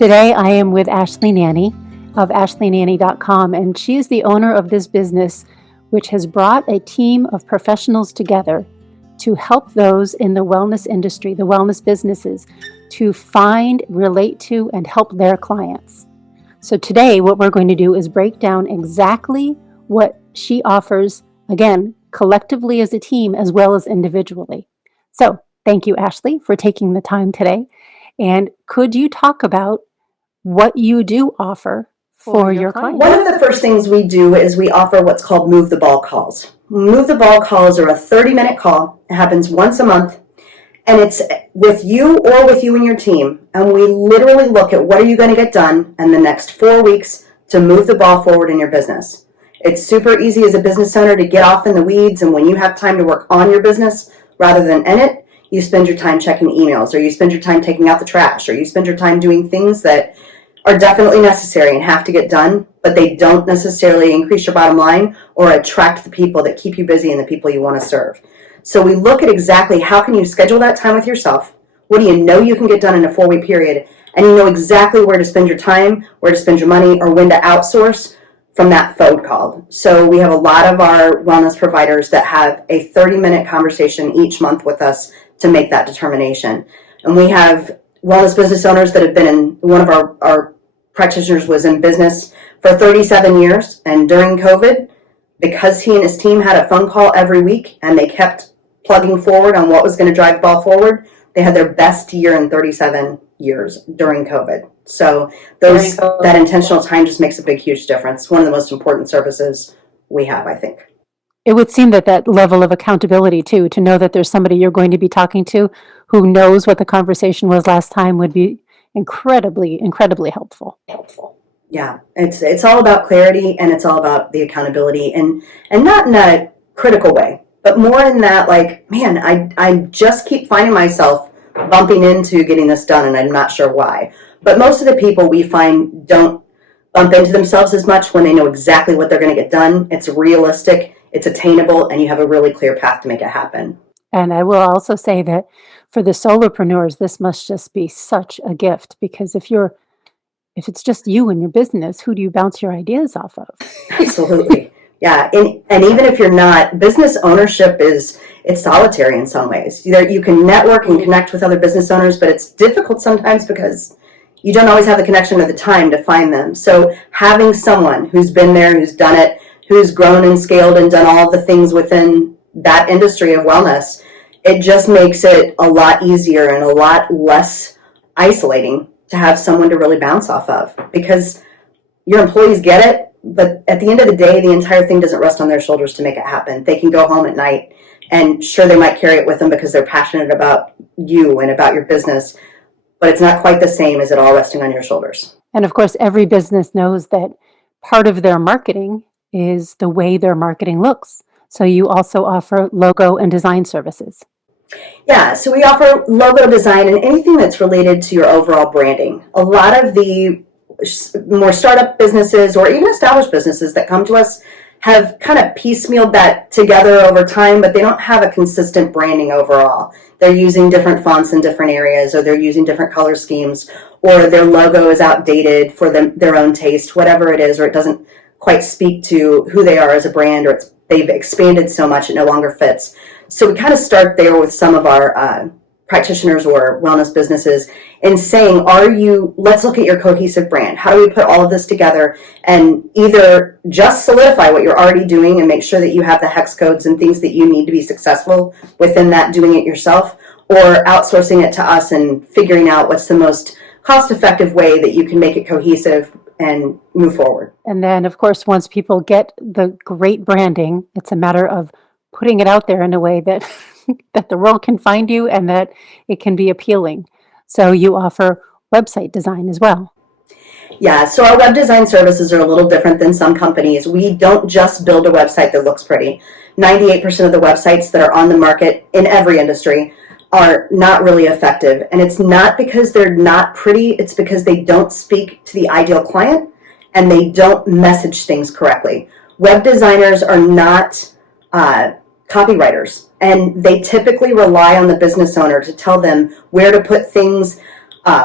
Today I am with Ashley Nanney of ashleynanney.com, and she is the owner of this business, which has brought a team of professionals together to help those in the wellness industry, the wellness businesses, to find, relate to, and help their clients. So today what we're going to do is break down exactly what she offers, again, collectively as a team as well as individually. So thank you, Ashley, for taking the time today. And could you talk about what you do offer for your clients? One of the first things we do is we offer what's called move the ball calls. Move the ball calls are a 30-minute call. It happens once a month, and it's with you or with you and your team. And we literally look at what are you going to get done in the next 4 weeks to move the ball forward in your business. It's super easy as a business owner to get off in the weeds, and when you have time to work on your business rather than in it, you spend your time checking emails, or you spend your time taking out the trash, or you spend your time doing things that are definitely necessary and have to get done, but they don't necessarily increase your bottom line or attract the people that keep you busy and the people you want to serve. So we look at exactly how can you schedule that time with yourself, what do you know you can get done in a 4-week period, and you know exactly where to spend your time, where to spend your money, or when to outsource from that phone call. So we have a lot of our wellness providers that have a 30-minute conversation each month with us to make that determination. And we have wellness business owners that have been in, one of our practitioners was in business for 37 years, and during COVID, because he and his team had a phone call every week and they kept plugging forward on what was going to drive the ball forward, they had their best year in 37 years during COVID. So that intentional time just makes a big, huge difference. One of the most important services we have, I think. It would seem that level of accountability too, to know that there's somebody you're going to be talking to who knows what the conversation was last time, would be incredibly helpful. Yeah, it's all about clarity, and it's all about the accountability, and not in a critical way, but more in that, like, man, I just keep finding myself bumping into getting this done, and I'm not sure why. But most of the people we find don't bump into themselves as much when they know exactly what they're going to get done. It's realistic, it's attainable, and you have a really clear path to make it happen. And I will also say that for the solopreneurs, this must just be such a gift, because if it's just you and your business, who do you bounce your ideas off of? Absolutely. Yeah. And even if you're not, business ownership it's solitary in some ways. You can network and connect with other business owners, but it's difficult sometimes because you don't always have the connection or the time to find them. So having someone who's been there, who's done it, who's grown and scaled and done all the things within that industry of wellness, it just makes it a lot easier and a lot less isolating to have someone to really bounce off of, because your employees get it, but at the end of the day, the entire thing doesn't rest on their shoulders to make it happen. They can go home at night, and sure, they might carry it with them because they're passionate about you and about your business, but it's not quite the same as it all resting on your shoulders. And of course, every business knows that part of their marketing is the way their marketing looks. So you also offer logo and design services. Yeah, so we offer logo design and anything that's related to your overall branding. A lot of the more startup businesses or even established businesses that come to us have kind of piecemealed that together over time, but they don't have a consistent branding overall. They're using different fonts in different areas, or they're using different color schemes, or their logo is outdated for their own taste, whatever it is, or it doesn't quite speak to who they are as a brand, or they've expanded so much it no longer fits. So we kind of start there with some of our practitioners or wellness businesses and saying, let's look at your cohesive brand. How do we put all of this together and either just solidify what you're already doing and make sure that you have the hex codes and things that you need to be successful within that, doing it yourself, or outsourcing it to us and figuring out what's the most cost-effective way that you can make it cohesive and move forward. And then, of course, once people get the great branding, it's a matter of putting it out there in a way that that the world can find you and that it can be appealing. So you offer website design as well. Yeah, so our web design services are a little different than some companies. We don't just build a website that looks pretty. 98% of the websites that are on the market in every industry are not really effective. And it's not because they're not pretty, it's because they don't speak to the ideal client and they don't message things correctly. Web designers are not copywriters, and they typically rely on the business owner to tell them where to put things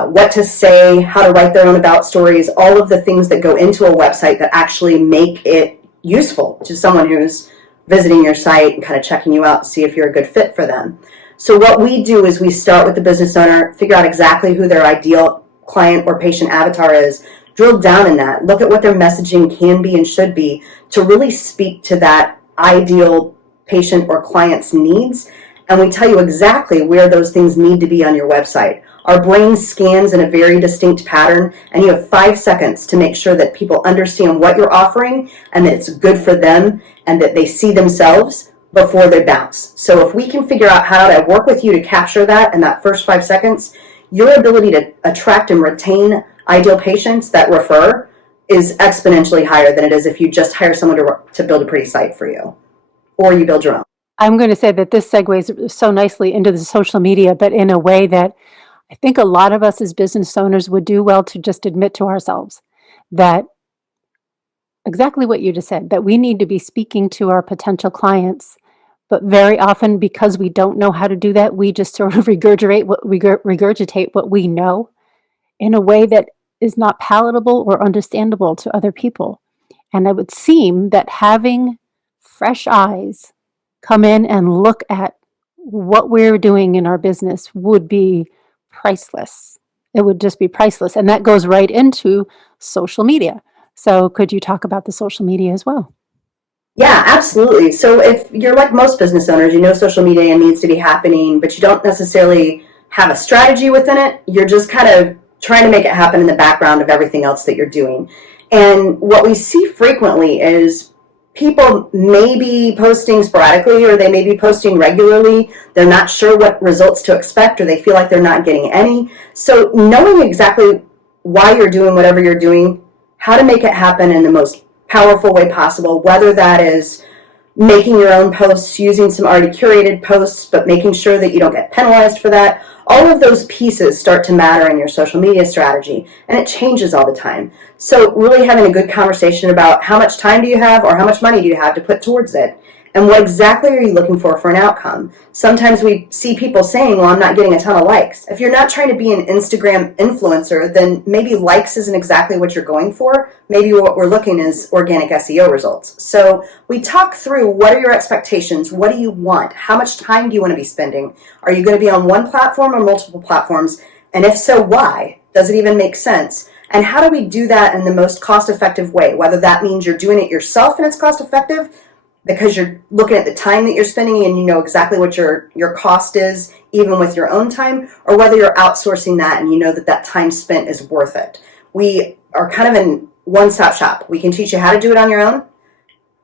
what to say, how to write their own about stories, all of the things that go into a website that actually make it useful to someone who's visiting your site and kind of checking you out to see if you're a good fit for them. So what we do is we start with the business owner, figure out exactly who their ideal client or patient avatar is, drill down in that, look at what their messaging can be and should be to really speak to that ideal patient or client's needs. And we tell you exactly where those things need to be on your website. Our brain scans in a very distinct pattern, and you have 5 seconds to make sure that people understand what you're offering and that it's good for them and that they see themselves before they bounce. So if we can figure out how to work with you to capture that in that first 5 seconds, your ability to attract and retain ideal patients that refer is exponentially higher than it is if you just hire someone to build a pretty site for you, or you build your own. I'm going to say that this segues so nicely into the social media, but in a way that I think a lot of us as business owners would do well to just admit to ourselves that exactly what you just said, that we need to be speaking to our potential clients. But very often, because we don't know how to do that, we just sort of regurgitate what we know in a way that is not palatable or understandable to other people. And it would seem that having fresh eyes come in and look at what we're doing in our business would be priceless. It would just be priceless. And that goes right into social media. So could you talk about the social media as well? Yeah, absolutely. So if you're like most business owners, you know social media needs to be happening, but you don't necessarily have a strategy within it. You're just kind of trying to make it happen in the background of everything else that you're doing. And what we see frequently is people may be posting sporadically or they may be posting regularly. They're not sure what results to expect or they feel like they're not getting any. So knowing exactly why you're doing whatever you're doing, how to make it happen in the most powerful way possible, whether that is making your own posts, using some already curated posts, but making sure that you don't get penalized for that. All of those pieces start to matter in your social media strategy, and it changes all the time. So really having a good conversation about how much time do you have or how much money do you have to put towards it, and what exactly are you looking for an outcome. Sometimes we see people saying, well, I'm not getting a ton of likes. If you're not trying to be an Instagram influencer, then maybe likes isn't exactly what you're going for. Maybe what we're looking is organic SEO results. So we talk through what are your expectations? What do you want? How much time do you want to be spending? Are you going to be on one platform or multiple platforms? And if so, why? Does it even make sense? And how do we do that in the most cost-effective way? Whether that means you're doing it yourself and it's cost-effective, because you're looking at the time that you're spending and you know exactly what your cost is, even with your own time, or whether you're outsourcing that and you know that time spent is worth it. We are kind of in one-stop shop. We can teach you how to do it on your own,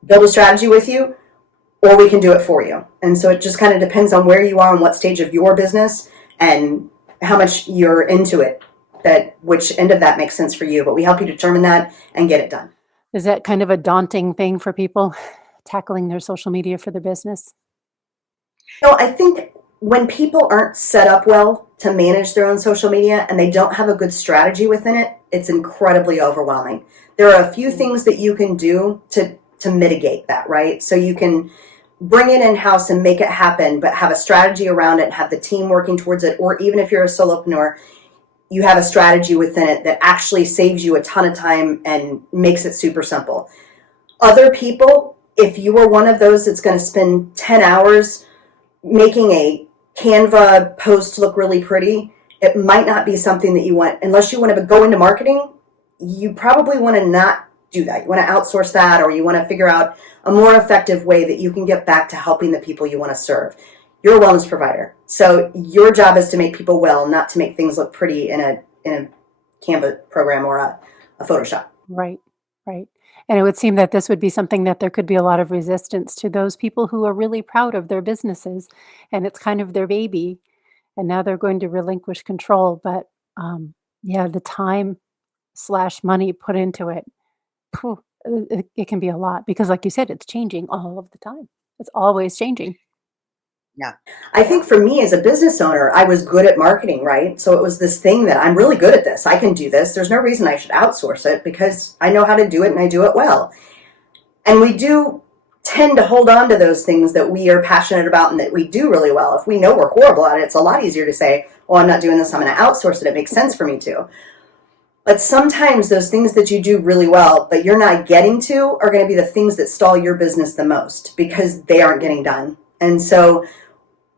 build a strategy with you, or we can do it for you. And so it just kind of depends on where you are and what stage of your business and how much you're into it, that which end of that makes sense for you. But we help you determine that and get it done. Is that kind of a daunting thing for people, tackling their social media for their business? No, I think when people aren't set up well to manage their own social media and they don't have a good strategy within it, it's incredibly overwhelming. There are a few things that you can do to mitigate that, right? So you can bring it in-house and make it happen, but have a strategy around it, have the team working towards it, or even if you're a solopreneur, you have a strategy within it that actually saves you a ton of time and makes it super simple. Other people, if you are one of those that's going to spend 10 hours making a Canva post look really pretty, it might not be something that you want. Unless you want to go into marketing, you probably want to not do that. You want to outsource that, or you want to figure out a more effective way that you can get back to helping the people you want to serve. You're a wellness provider. So your job is to make people well, not to make things look pretty in a Canva program or a Photoshop. Right, right. And it would seem that this would be something that there could be a lot of resistance to those people who are really proud of their businesses and it's kind of their baby. And now they're going to relinquish control. But yeah, the time slash money put into it, it can be a lot because, like you said, it's changing all of the time. It's always changing. Yeah. I think for me as a business owner, I was good at marketing, right? So it was this thing that I'm really good at this. I can do this. There's no reason I should outsource it because I know how to do it and I do it well. And we do tend to hold on to those things that we are passionate about and that we do really well. If we know we're horrible at it, it's a lot easier to say, oh, I'm not doing this, I'm going to outsource it. It makes sense for me to. But sometimes those things that you do really well, but you're not getting to, are going to be the things that stall your business the most because they aren't getting done. And so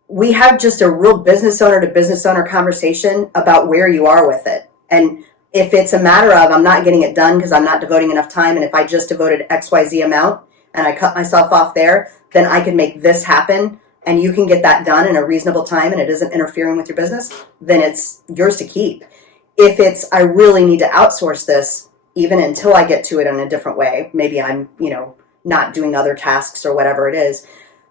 we have just a real business owner to business owner conversation about where you are with it. And if it's a matter of I'm not getting it done because I'm not devoting enough time, and if I just devoted XYZ amount and I cut myself off there, then I can make this happen and you can get that done in a reasonable time and it isn't interfering with your business, then it's yours to keep. If it's I really need to outsource this even until I get to it in a different way, maybe I'm, not doing other tasks or whatever it is,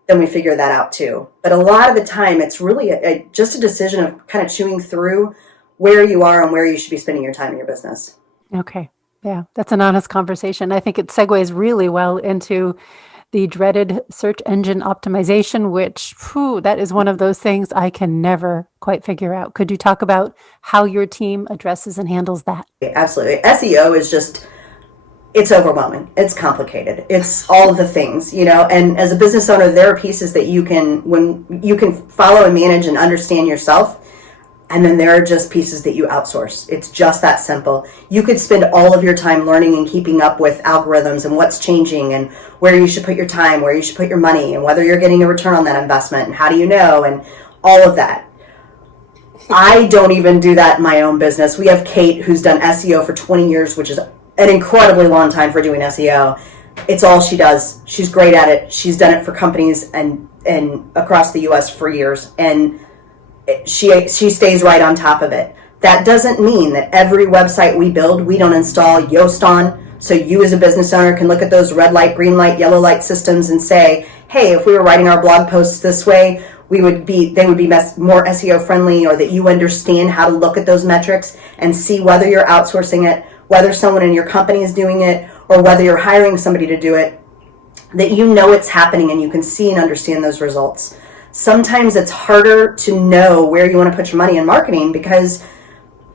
then we figure that out too. But a lot of the time it's really just a decision of kind of chewing through where you are and where you should be spending your time in your business. Okay. Yeah, that's an honest conversation. I think it segues really well into the dreaded search engine optimization, which that is one of those things I can never quite figure out. Could you talk about how your team addresses and handles that? Absolutely. SEO is just, it's overwhelming. It's complicated. It's all of the things, and as a business owner, there are pieces that when you can follow and manage and understand yourself. And then there are just pieces that you outsource. It's just that simple. You could spend all of your time learning and keeping up with algorithms and what's changing and where you should put your time, where you should put your money, and whether you're getting a return on that investment, and how do you know, and all of that. I don't even do that in my own business. We have Kate, who's done SEO for 20 years, which is an incredibly long time for doing SEO. It's all she does. She's great at it. She's done it for companies and across the US for years. And she stays right on top of it. That doesn't mean that every website we build, we don't install Yoast on, so you as a business owner can look at those red light, green light, yellow light systems and say, hey, if we were writing our blog posts this way, they would be more SEO friendly, or that you understand how to look at those metrics and see whether you're outsourcing it, whether someone in your company is doing it, or whether you're hiring somebody to do it, that you know it's happening and you can see and understand those results. Sometimes it's harder to know where you want to put your money in marketing because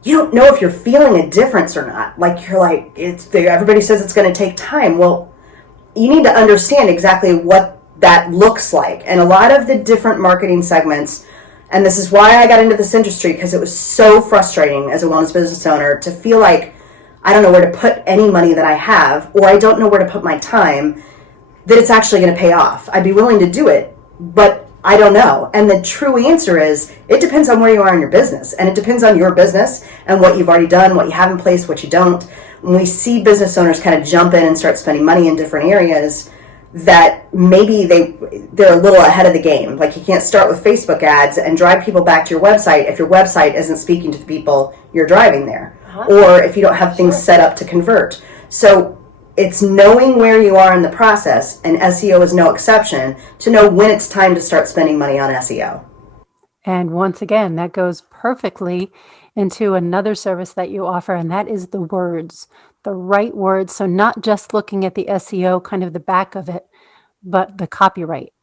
you don't know if you're feeling a difference or not. Everybody says it's going to take time. Well, you need to understand exactly what that looks like. And a lot of the different marketing segments, and this is why I got into this industry, because it was so frustrating as a wellness business owner to feel like I don't know where to put any money that I have, or I don't know where to put my time, that it's actually going to pay off. I'd be willing to do it, but I don't know. And the true answer is it depends on where you are in your business, and it depends on your business and what you've already done, what you have in place, what you don't. When we see business owners kind of jump in and start spending money in different areas, that maybe they're a little ahead of the game. Like, you can't start with Facebook ads and drive people back to your website if your website isn't speaking to the people you're driving there, or if you don't have things set up to convert. So it's knowing where you are in the process, and SEO is no exception, to know when it's time to start spending money on SEO. And once again, that goes perfectly into another service that you offer, and that is the words, the right words. So not just looking at the SEO, kind of the back of it, but the copyright.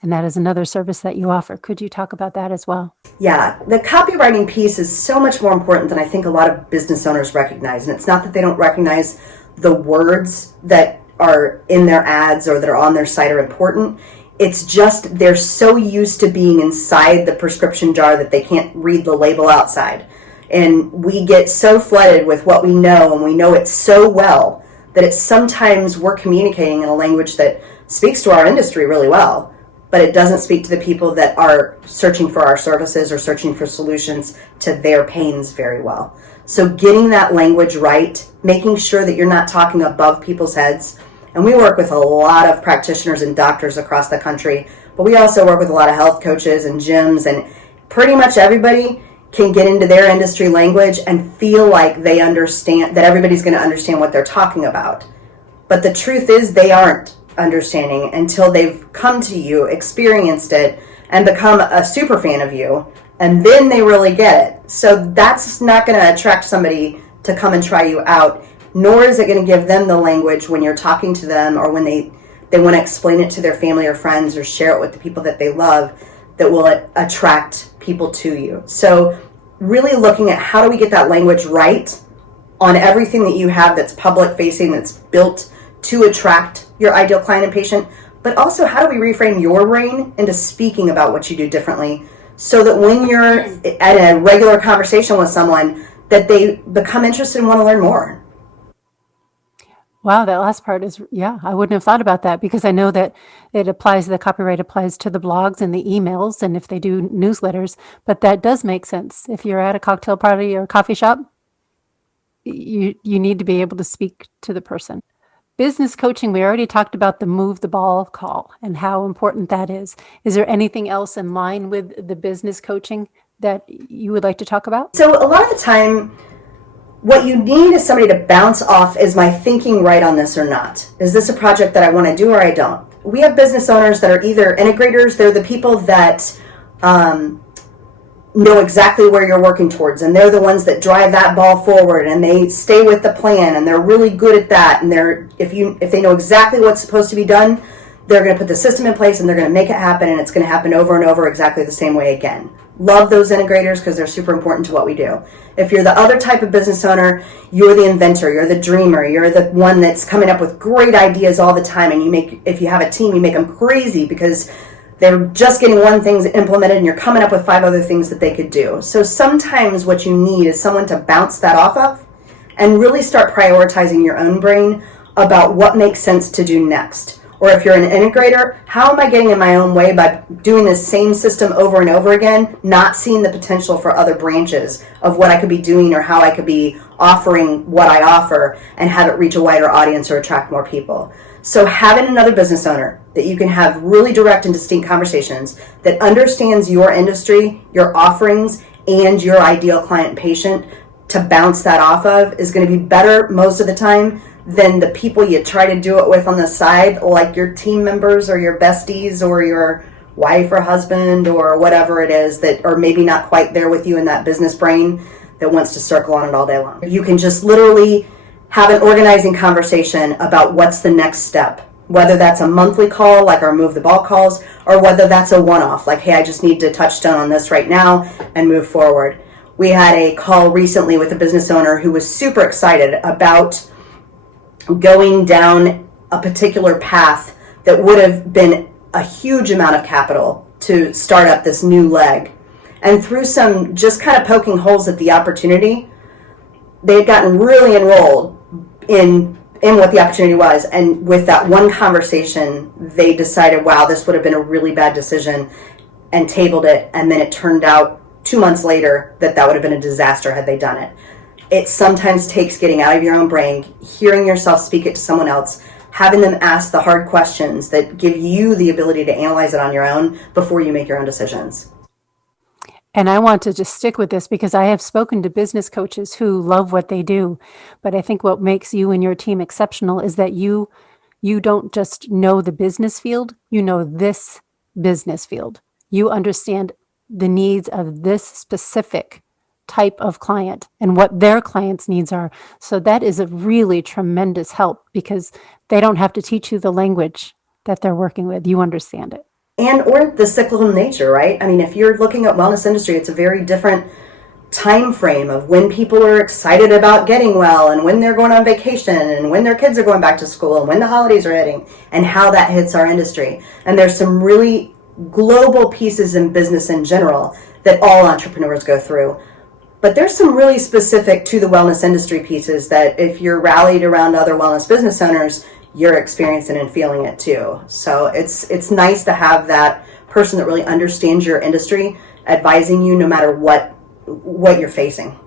And that is another service that you offer. Could you talk about that as well? Yeah, the copywriting piece is so much more important than I think a lot of business owners recognize. And it's not that they don't recognize the words that are in their ads or that are on their site are important. It's just they're so used to being inside the prescription jar that they can't read the label outside. And we get so flooded with what we know, and we know it so well, that it's sometimes we're communicating in a language that speaks to our industry really well, but it doesn't speak to the people that are searching for our services or searching for solutions to their pains very well. So getting that language right, making sure that you're not talking above people's heads. And we work with a lot of practitioners and doctors across the country, but we also work with a lot of health coaches and gyms, and pretty much everybody can get into their industry language and feel like they understand, that everybody's going to understand what they're talking about. But the truth is they aren't understanding until they've come to you, experienced it, and become a super fan of you. And then they really get it. So that's not going to attract somebody to come and try you out, nor is it going to give them the language when you're talking to them, or when they want to explain it to their family or friends or share it with the people that they love, that will attract people to you. So really looking at how do we get that language right on everything that you have that's public facing, that's built to attract your ideal client and patient, but also how do we reframe your brain into speaking about what you do differently so that when you're at a regular conversation with someone, that they become interested and want to learn more. Wow, that last part is, yeah, I wouldn't have thought about that because I know that the copyright applies to the blogs and the emails and if they do newsletters, but that does make sense. If you're at a cocktail party or a coffee shop, you need to be able to speak to the person. Business coaching, we already talked about the move the ball call and how important that is. Is there anything else in line with the business coaching that you would like to talk about? So a lot of the time, what you need is somebody to bounce off, is my thinking right on this or not? Is this a project that I want to do or I don't? We have business owners that are either integrators, they're the people that know exactly where you're working towards, and they're the ones that drive that ball forward, and they stay with the plan, and they're really good at that, and if they know exactly what's supposed to be done, they're going to put the system in place and they're going to make it happen, and it's going to happen over and over exactly the same way again. Love those integrators because they're super important to what we do. If you're the other type of business owner, you're the inventor, you're the dreamer, you're the one that's coming up with great ideas all the time, and if you have a team, you make them crazy because they're just getting one thing implemented and you're coming up with 5 other things that they could do. So sometimes what you need is someone to bounce that off of and really start prioritizing your own brain about what makes sense to do next. Or if you're an integrator, how am I getting in my own way by doing the same system over and over again, not seeing the potential for other branches of what I could be doing or how I could be offering what I offer and have it reach a wider audience or attract more people. So having another business owner that you can have really direct and distinct conversations that understands your industry, your offerings, and your ideal client and patient to bounce that off of is going to be better most of the time than the people you try to do it with on the side, like your team members or your besties or your wife or husband or whatever it is that are maybe not quite there with you in that business brain that wants to circle on it all day long. You can just literally have an organizing conversation about what's the next step, whether that's a monthly call like our move the ball calls, or whether that's a one-off like, hey, I just need to touch down on this right now and move forward. We had a call recently with a business owner who was super excited about going down a particular path that would have been a huge amount of capital to start up this new leg. And through some just kind of poking holes at the opportunity, they had gotten really enrolled in what the opportunity was. And with that one conversation, they decided, wow, this would have been a really bad decision, and tabled it. And then it turned out 2 months later that would have been a disaster had they done it. It sometimes takes getting out of your own brain, hearing yourself speak it to someone else, having them ask the hard questions that give you the ability to analyze it on your own before you make your own decisions. And I want to just stick with this because I have spoken to business coaches who love what they do. But I think what makes you and your team exceptional is that you don't just know the business field, you know this business field. You understand the needs of this specific type of client and what their clients' needs are. So that is a really tremendous help because they don't have to teach you the language that they're working with. You understand it. And or the cyclical nature, right? I mean, if you're looking at wellness industry, it's a very different time frame of when people are excited about getting well and when they're going on vacation and when their kids are going back to school and when the holidays are hitting and how that hits our industry. And there's some really global pieces in business in general that all entrepreneurs go through. But there's some really specific to the wellness industry pieces that if you're rallied around other wellness business owners, you're experiencing and feeling it too. So it's nice to have that person that really understands your industry advising you no matter what you're facing.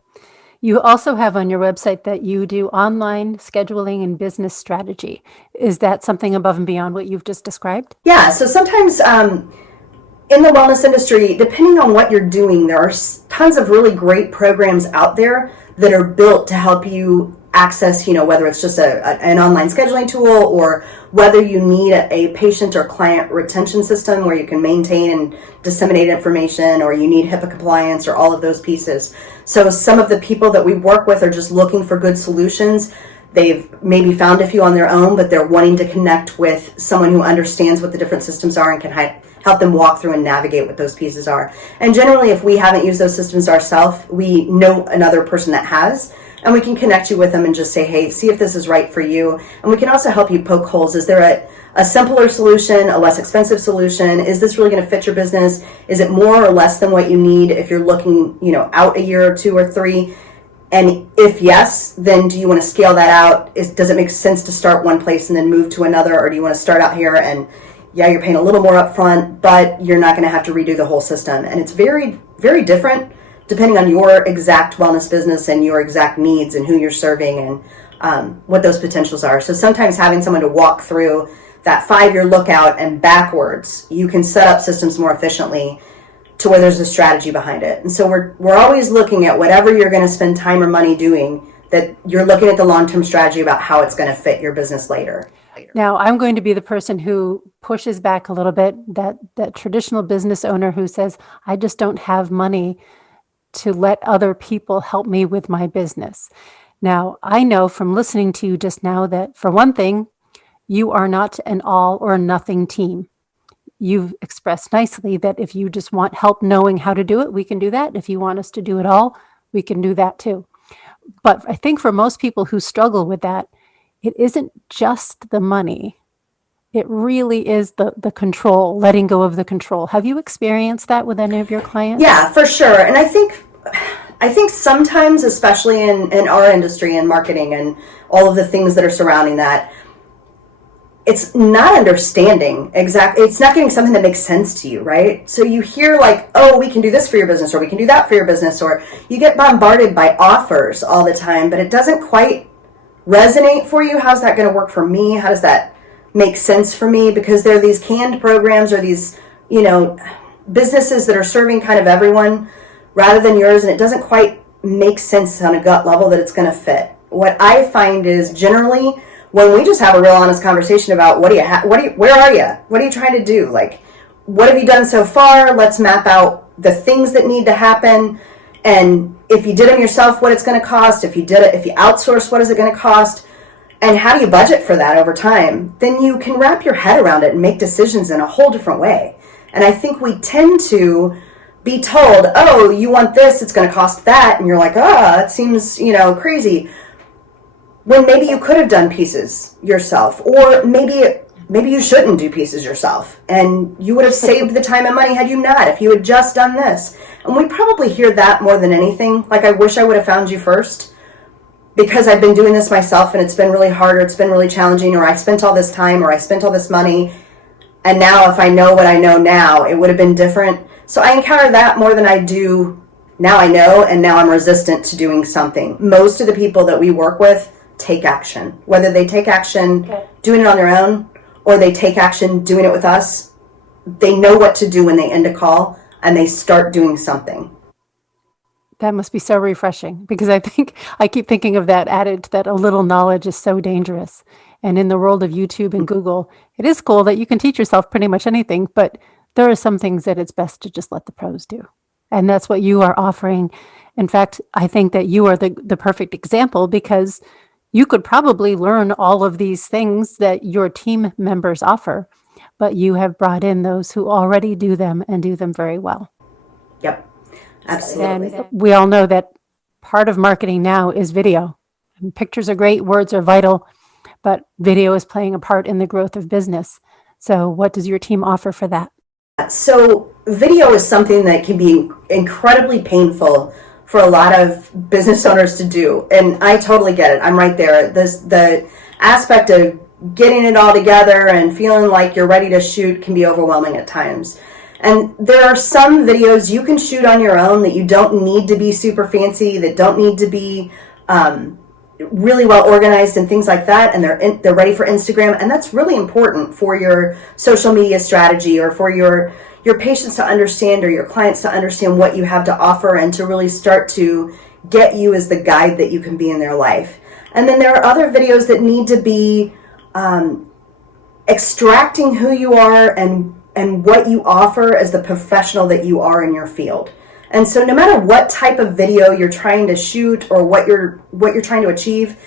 You also have on your website that you do online scheduling and business strategy. Is that something above and beyond what you've just described? Yeah, so sometimes in the wellness industry, depending on what you're doing, there are tons of really great programs out there that are built to help you access, whether it's just an online scheduling tool or whether you need a patient or client retention system where you can maintain and disseminate information, or you need HIPAA compliance or all of those pieces. So some of the people that we work with are just looking for good solutions. They've maybe found a few on their own, but they're wanting to connect with someone who understands what the different systems are and can help them walk through and navigate what those pieces are. And generally, if we haven't used those systems ourselves, we know another person that has, and we can connect you with them and just say, hey, see if this is right for you. And we can also help you poke holes. Is there a simpler solution, a less expensive solution? Is this really going to fit your business? Is it more or less than what you need if you're looking, out a year or 2 or 3? And if yes, then do you want to scale that out? Does it make sense to start one place and then move to another? Or do you want to start out here and, yeah, you're paying a little more upfront, but you're not going to have to redo the whole system? And it's very, very different depending on your exact wellness business and your exact needs and who you're serving and what those potentials are. So sometimes having someone to walk through that 5-year lookout and backwards, you can set up systems more efficiently to where there's a strategy behind it. And so we're always looking at whatever you're going to spend time or money doing, that you're looking at the long-term strategy about how it's going to fit your business later. Now, I'm going to be the person who pushes back a little bit, that traditional business owner who says, I just don't have money to let other people help me with my business. Now, I know from listening to you just now that, for one thing, you are not an all or nothing team. You've expressed nicely that if you just want help knowing how to do it, we can do that. If you want us to do it all, we can do that too. But I think for most people who struggle with that, it isn't just the money. It really is the control, letting go of the control. Have you experienced that with any of your clients? Yeah, for sure. And I think sometimes, especially in our industry and marketing and all of the things that are surrounding that, it's not understanding exactly. It's not getting something that makes sense to you, right? So you hear like, oh, we can do this for your business, or we can do that for your business, or you get bombarded by offers all the time, but it doesn't quite resonate for you. How's that going to work for me? How does that make sense for me? Because there are these canned programs or these, businesses that are serving kind of everyone rather than yours, and it doesn't quite make sense on a gut level that it's going to fit. What I find is generally, when we just have a real honest conversation about where are you? What are you trying to do? Like, what have you done so far? Let's map out the things that need to happen. And if you did them yourself, what it's going to cost. If you outsource, what is it going to cost? And how do you budget for that over time? Then you can wrap your head around it and make decisions in a whole different way. And I think we tend to be told, oh, you want this, it's going to cost that. And you're like, that seems, crazy. When maybe you could have done pieces yourself, or maybe you shouldn't do pieces yourself, and you would have saved the time and money had you not, if you had just done this. And we probably hear that more than anything. Like, I wish I would have found you first, because I've been doing this myself and it's been really hard, or it's been really challenging, or I spent all this time, or I spent all this money, and now if I know what I know now, it would have been different. So I encounter that more than I do now I know, and now I'm resistant to doing something. Most of the people that we work with take action. Whether they take action doing it on their own, or they take action doing it with us, they know what to do when they end a call, and they start doing something. That must be so refreshing, because I keep thinking of that adage that a little knowledge is so dangerous. And in the world of YouTube and Google, it is cool that you can teach yourself pretty much anything, but there are some things that it's best to just let the pros do. And that's what you are offering. In fact, I think that you are the perfect example, because you could probably learn all of these things that your team members offer, but you have brought in those who already do them and do them very well. Yep, absolutely. And we all know that part of marketing now is video. And pictures are great, words are vital, but video is playing a part in the growth of business. So what does your team offer for that? So video is something that can be incredibly painful for a lot of business owners to do. And I totally get it. I'm right there. The aspect of getting it all together and feeling like you're ready to shoot can be overwhelming at times. And there are some videos you can shoot on your own that you don't need to be super fancy, that don't need to be really well organized and things like that, and they're ready for Instagram. And that's really important for your social media strategy, or for your patients to understand, or your clients to understand what you have to offer, and to really start to get you as the guide that you can be in their life. And then there are other videos that need to be extracting who you are and what you offer as the professional that you are in your field. And so no matter what type of video you're trying to shoot, or what you're trying to achieve,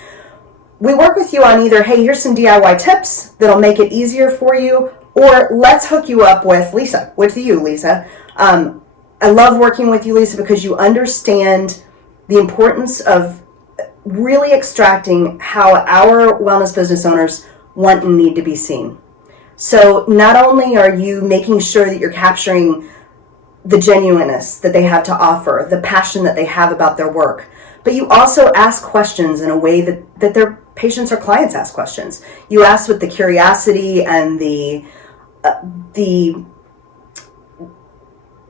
we work with you on either, hey, here's some DIY tips that'll make it easier for you, or let's hook you up with Lisa. I love working with you, Lisa, because you understand the importance of really extracting how our wellness business owners want and need to be seen. So not only are you making sure that you're capturing the genuineness that they have to offer, the passion that they have about their work, but you also ask questions in a way that their patients or clients ask questions. You ask with the curiosity and the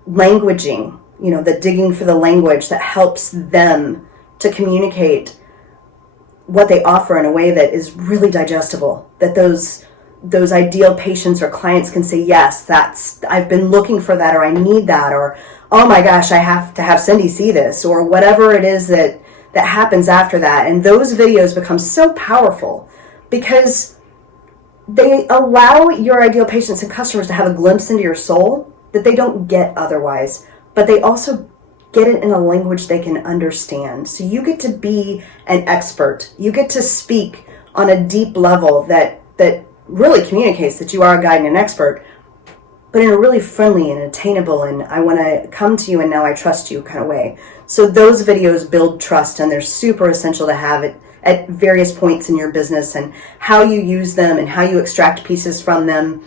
languaging, the digging for the language that helps them to communicate what they offer in a way that is really digestible, that those ideal patients or clients can say, yes, I've been looking for that, or I need that, or oh my gosh, I have to have Cindy see this, or whatever it is that happens after that. And those videos become so powerful because they allow your ideal patients and customers to have a glimpse into your soul that they don't get otherwise, but they also get it in a language they can understand. So you get to be an expert. You get to speak on a deep level that really communicates that you are a guide and an expert, but in a really friendly and attainable and I want to come to you and now I trust you kind of way. So those videos build trust, and they're super essential to have it at various points in your business, and how you use them and how you extract pieces from them.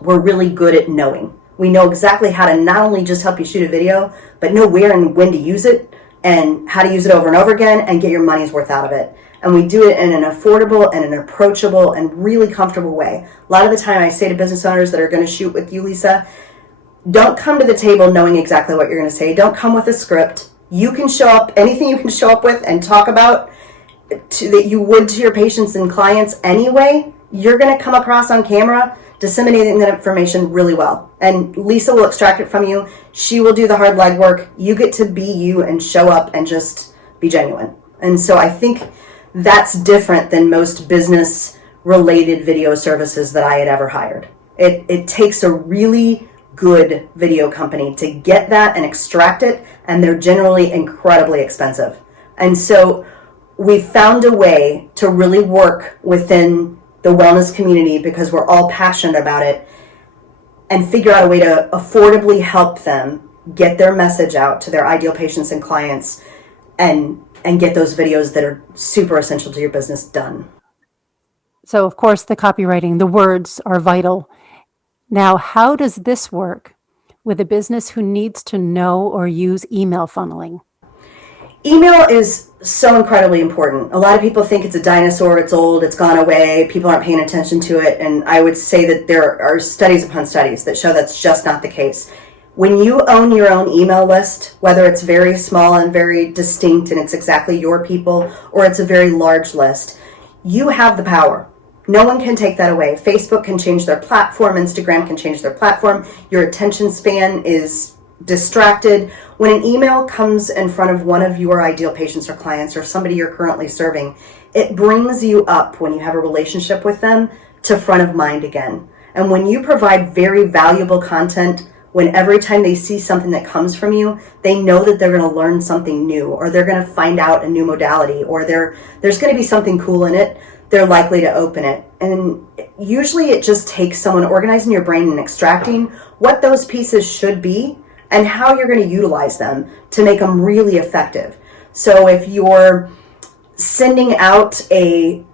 We're really good at knowing. We know exactly how to not only just help you shoot a video, but know where and when to use it and how to use it over and over again and get your money's worth out of it. And we do it in an affordable and an approachable and really comfortable way. A lot of the time I say to business owners that are going to shoot with you, Lisa, don't come to the table knowing exactly what you're going to say. Don't come with a script. You can show up, anything you can show up with and talk about that you would to your patients and clients anyway, you're going to come across on camera disseminating that information really well. And Lisa will extract it from you. She will do the hard legwork. You get to be you and show up and just be genuine. And so I think that's different than most business related video services that I had ever hired. It takes a really good video company to get that and extract it, and they're generally incredibly expensive. And so we found a way to really work within the wellness community, because we're all passionate about it, and figure out a way to affordably help them get their message out to their ideal patients and clients, and get those videos that are super essential to your business done. So, of course, the copywriting, the words are vital. Now, how does this work with a business who needs to know or use email funneling? Email is so incredibly important. A lot of people think it's a dinosaur, it's old, it's gone away, people aren't paying attention to it, and I would say that there are studies upon studies that show that's just not the case. When you own your own email list, whether it's very small and very distinct and it's exactly your people, or it's a very large list, you have the power. No one can take that away. Facebook can change their platform, Instagram can change their platform, your attention span is distracted. When an email comes in front of one of your ideal patients or clients or somebody you're currently serving, it brings you up, when you have a relationship with them, to front of mind again. And when you provide very valuable content, when every time they see something that comes from you, they know that they're going to learn something new, or they're going to find out a new modality, or there's going to be something cool in it, they're likely to open it. And usually it just takes someone organizing your brain and extracting what those pieces should be and how you're going to utilize them to make them really effective. So if you're sending out a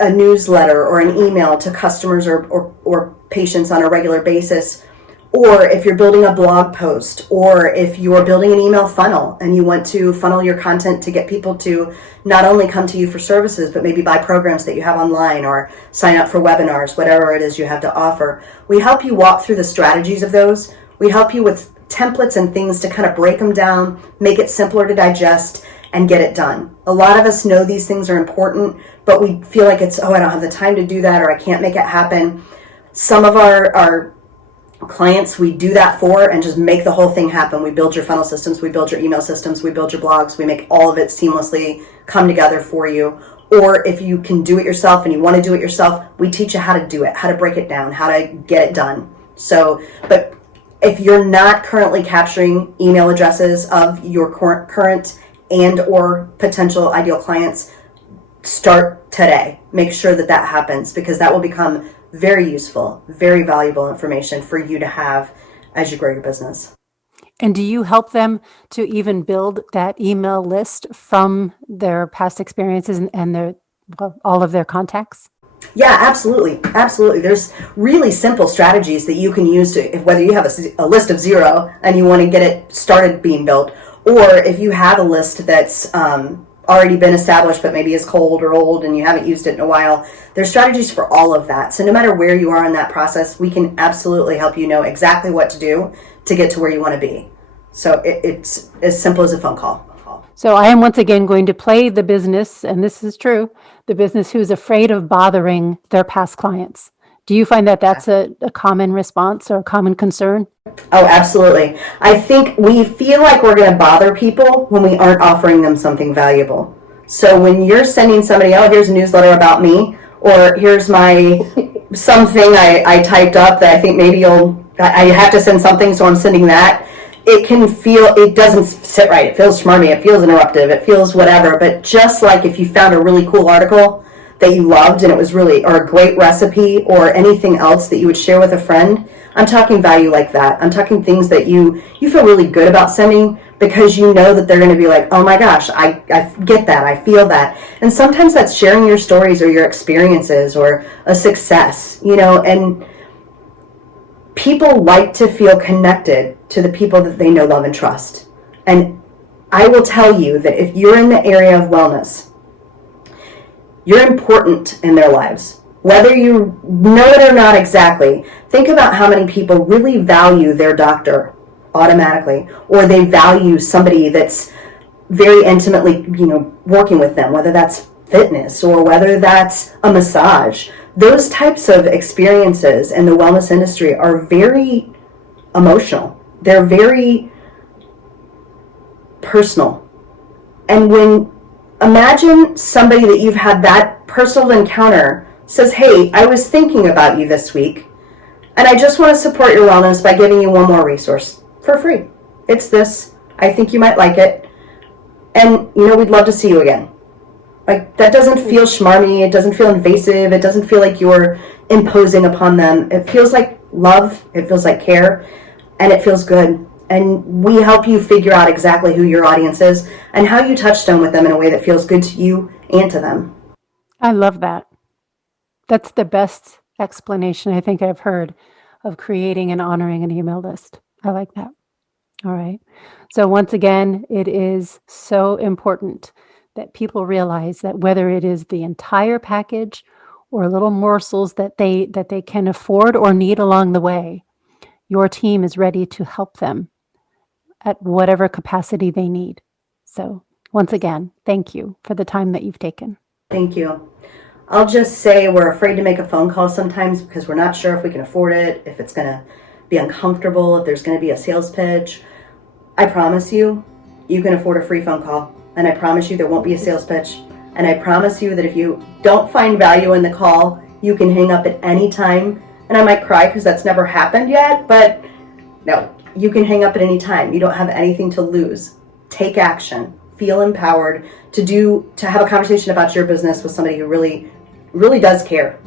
newsletter or an email to customers or patients on a regular basis, or if you're building a blog post, or if you're building an email funnel and you want to funnel your content to get people to not only come to you for services, but maybe buy programs that you have online or sign up for webinars, whatever it is you have to offer, we help you walk through the strategies of those. We help you with templates and things to kind of break them down, make it simpler to digest, and get it done. A lot of us know these things are important, but we feel like it's, I don't have the time to do that, or I can't make it happen. Some of our clients we do that for and just make the whole thing happen. We build your funnel systems, we build your email systems, we build your blogs, we make all of it seamlessly come together for you. Or if you can do it yourself and you want to do it yourself, we teach you how to do it, how to break it down, how to get it done. So, but if you're not currently capturing email addresses of your current and or potential ideal clients, start today. Make sure that happens, because that will become very useful, very valuable information for you to have as you grow your business. And do you help them to even build that email list from their past experiences and all of their contacts? Yeah, absolutely. Absolutely. There's really simple strategies that you can use to, whether you have a list of 0 and you want to get it started being built, or if you have a list that's already been established but maybe is cold or old and you haven't used it in a while, there's strategies for all of that. So no matter where you are in that process, we can absolutely help you know exactly what to do to get to where you want to be. So it's as simple as a phone call. So I am once again going to play the business, and this is true, the business who's afraid of bothering their past clients. Do you find that that's a common response or a common concern? Oh, absolutely. I think we feel like we're going to bother people when we aren't offering them something valuable. So when you're sending somebody, oh, here's a newsletter about me, or here's my something I typed up that I think maybe I have to send something, so I'm sending that. It doesn't sit right. It feels schmarmy. It feels interruptive. It feels whatever. But just like if you found a really cool article that you loved and it was really, or a great recipe or anything else that you would share with a friend, I'm talking value like that. I'm talking things that you feel really good about sending because you know that they're going to be like, oh my gosh, I get that. I feel that. And sometimes that's sharing your stories or your experiences or a success, and people like to feel connected to the people that they know, love, and trust. And I will tell you that if you're in the area of wellness, you're important in their lives. Whether you know it or not exactly, think about how many people really value their doctor automatically, or they value somebody that's very intimately, working with them, whether that's fitness or whether that's a massage. Those types of experiences in the wellness industry are very emotional. They're very personal. And imagine somebody that you've had that personal encounter says, hey, I was thinking about you this week, and I just want to support your wellness by giving you one more resource for free. It's this. I think you might like it. And, we'd love to see you again. Like, that doesn't feel schmarmy. It doesn't feel invasive. It doesn't feel like you're imposing upon them. It feels like love. It feels like care. And it feels good. And we help you figure out exactly who your audience is and how you touch them with them in a way that feels good to you and to them. I love that. That's the best explanation I think I've heard of creating and honoring an email list. I like that. All right. So once again, it is so important that people realize that whether it is the entire package or little morsels that they can afford or need along the way, your team is ready to help them at whatever capacity they need. So once again, thank you for the time that you've taken. Thank you. I'll just say we're afraid to make a phone call sometimes because we're not sure if we can afford it, if it's going to be uncomfortable, if there's going to be a sales pitch. I promise you, you can afford a free phone call. And I promise you there won't be a sales pitch. And I promise you that if you don't find value in the call, you can hang up at any time. And I might cry because that's never happened yet, but no, you can hang up at any time. You don't have anything to lose. Take action. Feel empowered to have a conversation about your business with somebody who really, really does care.